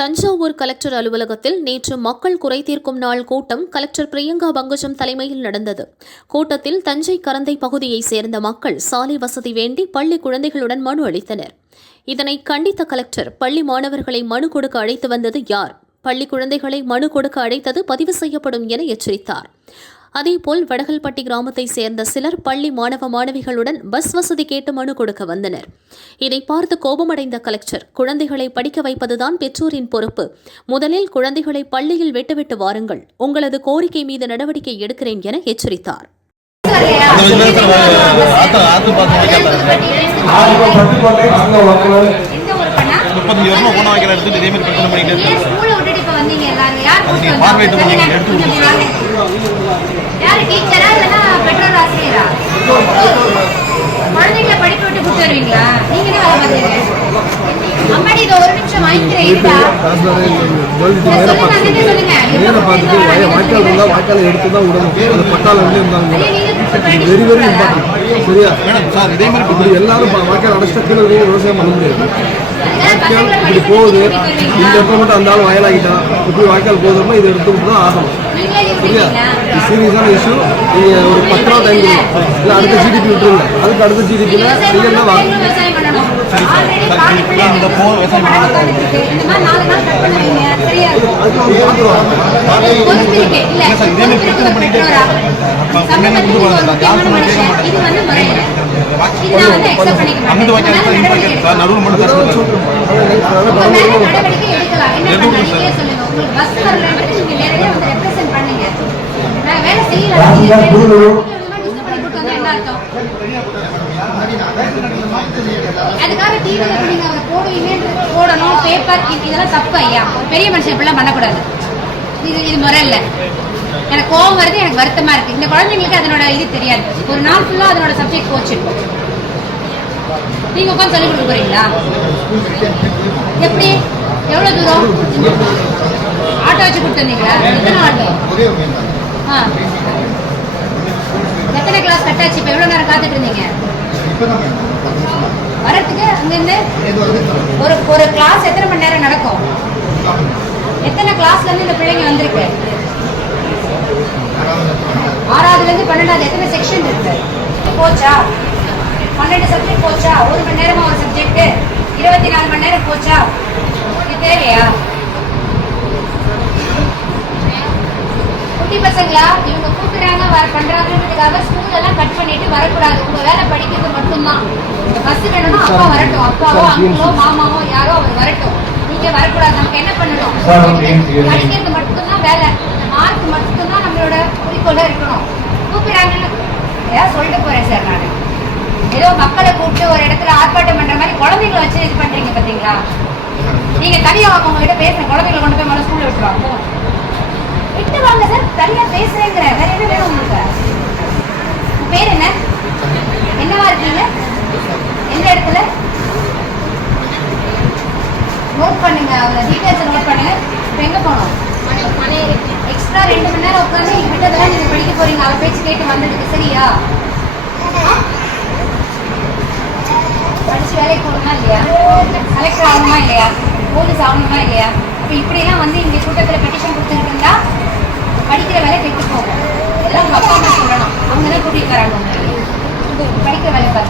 Thanjavur collector அலுவலகத்தில் நேற்று மக்கள் குறை தீர்க்கும் நாள் கூட்டம் கலெக்டர் பிரியங்கா பங்குஜம் தலைமையில் நடந்தது. கூட்டத்தில் தஞ்சை கரந்தை பகுதியைச் சேர்ந்த மக்கள் சாலை வசதி வேண்டி பள்ளி குழந்தைகளுடன் மனு அளித்தனர். இதனை கண்டித்த கலெக்டர் பள்ளி மாணவர்களை மனு கொடுக்க அழைத்து வந்தது யார்? பள்ளி குழந்தைகளை மனு கொடுக்க அழைத்தது பதிவு செய்யப்படும் என எச்சரித்தார். அதேபோல் வடகல்பட்டி கிராமத்தைச் சேர்ந்த சிலர் பள்ளி மாணவ மாணவிகளுடன் பஸ் வசதி கேட்டு மனு கொடுக்க வந்தனர். இதை பார்த்து கோபமடைந்த கலெக்டர் குழந்தைகளை படிக்க வைப்பதுதான் பெற்றோரின் பொறுப்பு. முதலில் குழந்தைகளை பள்ளியில் விட்டுவிட்டு வாருங்கள். உங்களது கோரிக்கை மீது நடவடிக்கை எடுக்கிறேன் என எச்சரித்தார்? முப்பத்தஞ்சு வருஷம் போன வைக்கிற எடுத்துட்டு இதே மாதிரி பிரச்சனை பண்ணிட்டு பார்வையிட்டு எடுத்து. யாரு டீச்சரா இல்லைன்னா பெற்றோர் ஆசிரியரா? குழந்தைங்கள படிக்க விட்டு கூட்டு வருவீங்களா? நீங்க என்ன வேலை பார்க்குறீங்க? அம்மாடி இதை ஒரு நிமிஷம் வாங்கிக்கிறேன் இருடா. சொல்லுங்க அங்கிட்ட சொல்லுங்க. நேரம் பார்த்துட்டு வய- வாய்க்கால் இருந்தால் வாய்க்காலை எடுத்து தான் விடணும் அந்த பட்டாளம் வந்து இருந்தாங்க அதே நீங்க கூப்பிட்டு வெரி வெரி படிக்க இம்பார்ட்டன்ட். சரியா? மேடம் சார் இதே மாதிரி இப்படி எல்லாரும் பா- வாய்க்கால் அடைச்சிட்டா கீழே இருக்கிறவங்க விவசாயம் பண்ண முடியாது. வாய்க்கால் இப்படி போகுது. இந்த இடத்துல மட்டும் அந்த ஆள் வயலாகிட்டான். இப்படி வாய்க்கால் போகுதுன்னா இதை எடுத்து விட்டு தான் ஆகணும். நீங்களே leave சரியா? விட்டீங்களா? இது சீரியஸான இஷ்யூ நீங்கள் ஒரு பத்து ரூபா டைம் கொடுங்க இல்லை அடுத்த ஜிடிபி விட்டுருங்க அதுக்கு அடுத்த ஜிடிபியில் விவசாயம் வாங்க நடுவில் மட்டும் அதுக்காக டிவில நீங்க அவரை போடுவீங்க போடணும் பேப்பர் இதெல்லாம் தப்பு ஐயா. பெரிய மனுஷன் இப்படிலாம் பண்ணக்கூடாது. இது இது முறை இல்லை எனக்கு கோவம் வருது எனக்கு வருத்தமா இருக்கு. இந்த குழந்தைங்களுக்கு அதனோட இது தெரியாது. ஒரு நாள் ஃபுல்லா அதனோட சப்ஜெக்ட் போச்சு நீங்க உட்காந்து சொல்லிக் கொடுக்க போறீங்களா? எப்படி? எவ்வளவு தூரம்? ஆட்டோ வச்சு கொடுத்து வந்தீங்களா எத்தனை ஆட்டோ எத்தனை கிளாஸ் கட்டாச்சு இப்போ எவ்வளோ நேரம் காத்துட்டு இருந்தீங்க? வரத்துக்கு அங்கேருந்து ஒரு ஒரு கிளாஸ் எத்தனை மணி நேரம் நடக்கும்? எத்தனை கிளாஸ்லேருந்து இந்த பிள்ளைங்க வந்திருக்கு? ஆறாவதுலேருந்து பன்னெண்டாவது எத்தனை செக்ஷன் இருக்கு? போச்சா? பன்னெண்டு சப்ஜெக்ட் போச்சா? ஒரு மணி நேரமா ஒரு சப்ஜெக்ட் இருபத்தி நாலு மணி நேரம் போச்சா? இது தேவையா? குட்டி பசங்களா? இவங்க கூப்பிடுறாங்க வர பண்றாங்கன்றதுக்காக ஸ்கூல் எல்லாம் கட் பண்ணிட்டு வரக்கூடாது. உங்க வேலை படிக்கிறது மட்டும்தான். இந்த பஸ் வேணும்னா அப்பா வரட்டும். அப்பாவோ அங்கிளோ மாமாவோ யாரோ அவர் வரட்டும். நீங்க வரக்கூடாது. நமக்கு என்ன பண்ணணும்? படிக்கிறது மட்டும்தான் வேலை. மார்க் மட்டும்தான் நம்மளோட குறிக்கோளா இருக்கணும். கூப்பிடுறாங்கன்னு ஏதாவது சொல்லிட்டு போறேன் சார் நான். ஏதோ மக்களை கூப்பிட்டு ஒரு இடத்துல ஆர்ப்பாட்டம் பண்ற மாதிரி குழந்தைங்களை வச்சு இது பண்றீங்க பாத்தீங்களா? நீங்க தனியா வாங்க உங்ககிட்ட பேசுறேன் குழந்தைங்களை கொண்டு போய் முதல்ல ஸ்கூல்ல விட்டுருவாங்க விட்டு வாங்க சார். தனியா பேசுறேங்கிற. வேற என்ன வேணும் உங்களுக்கு? பேர் என்ன? என்னவா இருக்கீங்க? எந்த இடத்துல? நோட் பண்ணுங்க. அவளை டீட்டெயில்ஸ் நோட் பண்ணுங்க. இப்போ எங்க போகணும் எக்ஸ்ட்ரா ரெண்டு மணி நேரம் உட்காந்து எங்க விட்டதெல்லாம் நீங்க படிக்க போறீங்க. அவ பேச்சு கேட்டு வந்ததுக்கு சரியா? படிச்சு வேலைக்கு போகணுமா இல்லையா? கலெக்டர் ஆகணுமா இல்லையா? போலீஸ் ஆகணுமா இல்லையா? அப்ப இப்படிலாம் வந்து இங்க கூட்டத்துல பெட்டிஷன் கொடுத்து இருந்தா படிக்கிற வேலை கெட்டு போகும் இதெல்லாம் உங்க அப்பா அம்மா சொல்லணும் அவங்க தான் கூட்டிட்டு வராங்க உங்களை. படிக்கிற வேலை பார்த்து போங்க போங்கடா பேசுங்களா எத்தனை குழந்தைங்க சார் வராது சார்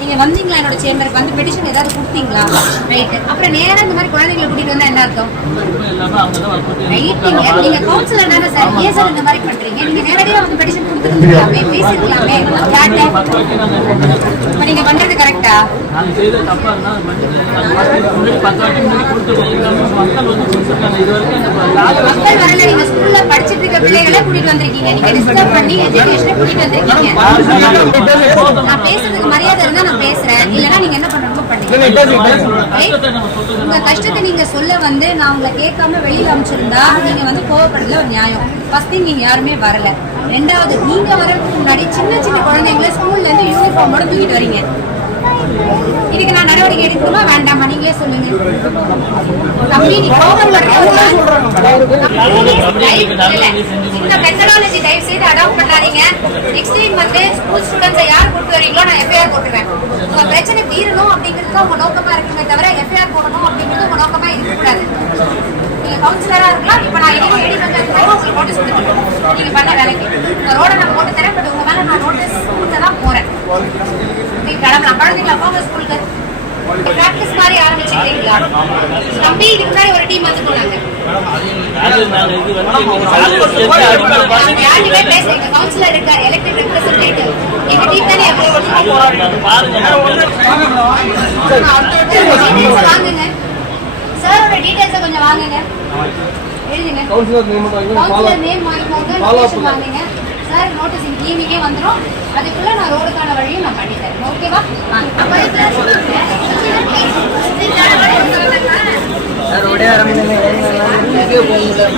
நீங்க வந்தீங்களா? என்னோட சேம்பருக்கு வந்து பெட்டிஷன் ஏதாவது கொடுத்தீங்களா? ரைட் அப்புறம் நேரம் இந்த மாதிரி குழந்தைகளை கூட்டிட்டு வந்தா என்ன அர்த்தம்? ரைட் நீங்க கவுன்சிலர் தானே சார் ஏன் சார் இந்த மாதிரி பண்றீங்க? நீங்க நேரடியா வந்து பெட்டிஷன் கொடுத்துருக்கலாமே பேசிருக்கலாமே. இப்ப நீங்க பண்றது கரெக்டா மக்கள் வரல. நீங்க ஸ்கூல்ல படிச்சிட்டு இருக்க பிள்ளைகளை கூட்டிட்டு வந்திருக்கீங்க. நீங்க டிஸ்டர்ப் பண்ணி எஜுகேஷனை கூட்டிட்டு வந்திருக்கீங்க. நான் பேசுறதுக்கு மரியாதை இருந்தா நான் பேசுறேன். நீங்க என்ன பண்ணணுமோ பண்ணுங்க? உங்க கஷ்டத்தை நீங்க சொல்ல வந்து நான் உங்களை கேட்காம வெளியில அனுப்பிச்சிருந்தா நீங்க வந்து கோவப்படுறதுல ஒரு நியாயம். ஃபர்ஸ்ட் நீங்க யாருமே வரல. ரெண்டாவது நீங்க வரதுக்கு முன்னாடி சின்ன சின்ன குழந்தைங்களை ஸ்கூல்ல இருந்து யூனிஃபார்மோட தூக்கிட்டு வரீங்க. இதுக்கு நான் நடவடிக்கை எடுக்கணுமா வேண்டாமா நீங்களே சொல்லுங்க தம்பி நீ கோபம் இந்த மெத்தடாலஜி தயவு செய்து அடாப்ட் பண்ணாதீங்க நெக்ஸ்ட் வீக் வந்து ஸ்கூல் ஸ்டூடெண்ட்ஸை யார் கூட்டு வரீங்களோ நான் எஃப்ஐஆர் போட்டுருவேன் உங்க பிரச்சனை தீரணும் அப்படிங்கிறது உங்க நோக்கமா இருக்குமே தவிர எஃப்ஐஆர் போடணும் அப்படிங்கிறது உங்க நோக்கமா இருக்கக்கூடாது நீங்க கவுன்சிலரா இருக்கலாம் இப்ப நான் உங்களுக்கு நோட்டீஸ் கொடுத்துருக்கேன் நீங்கள் பண்ண வேலைக்கு. இந்த ரோடை நான் போட்டு தரேன் பட் உங்கள் மேல நான் நோட்டீஸ் கொடுத்து தான் போகிறேன் நீங்கள் கிளம்பலாம் குழந்தைங்களா போங்க ஸ்கூலுக்கு பிராக்டிஸ் மாதிரி ஆரம்பிச்சிருக்கீங்களா? தம்பி இதுக்கு முன்னாடி ஒரு டீம் வந்து போனாங்க. அது நாங்க எங்க கவுன்சிலர் இருக்காரு, elected representative. எங்க team தானே வாங்குங்க. Sir ஓட கொஞ்சம் வாங்குங்க. எழுதுங்க. கவுன்சிலர் நேம் Counselor name வாங்கிக்கோங்க, location வாங்குங்க. Sir, notice இன்னைக்கு. அதுக்குள்ள நான் ரோடுக்கான வழியும் நான் பண்ணி தரேன் ஓகேவா சார்